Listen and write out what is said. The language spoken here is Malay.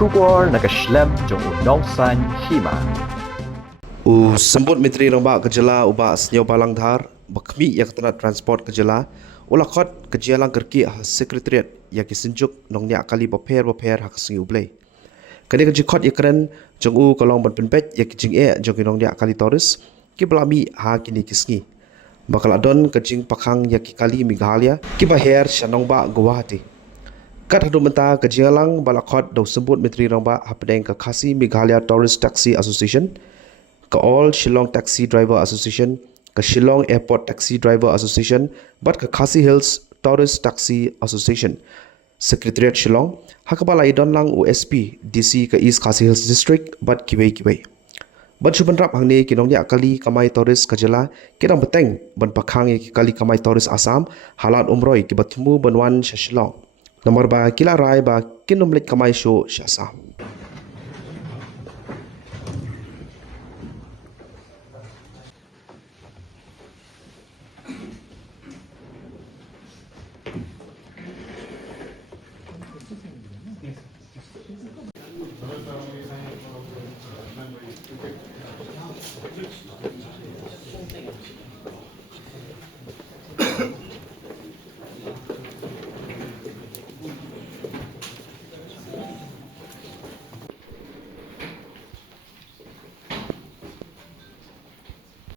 Shubor nakaslem jong unongsan Hima. Sambut mitri ramba kejala uba Sniawbhalang dhar bakmi yak tanat transport kejala ula Khot ke Jingialang Kyrkieh Secretariat yak sinjuk Nongniah kali bapher hak singi ublay. Kani ke Khot yakran jong kolong ban penpet yak Jingialang jong Nongniah kali toris ki belami ha kini kisngi. Bakal adon ke jing pakhang yak kali Meghalaya ki baher shanongba Guwahati. Kat hadu menta ke Jingialang bala Khot do sambut mitri ramba hapdeng ke Khasi Meghalaya Tourist Taxi Association, ke All Shillong Taxi Driver Association, ke Shillong Airport Taxi Driver Association, but ke Khasi Hills Tourist Taxi Association. Secretariat Shillong, hakabala idon lang USP DC ke East Khasi Hills District, but kiway. Ban suban rap hangne ki Nongniah kali Kamai Tourist kajala kidang beteng ban pakhang ki kali Kamai Tourist Assam halat umroi ki batmu banwan sha Shillong. Nomor ba kila rai ba kinumlik Kamai show sha Assam.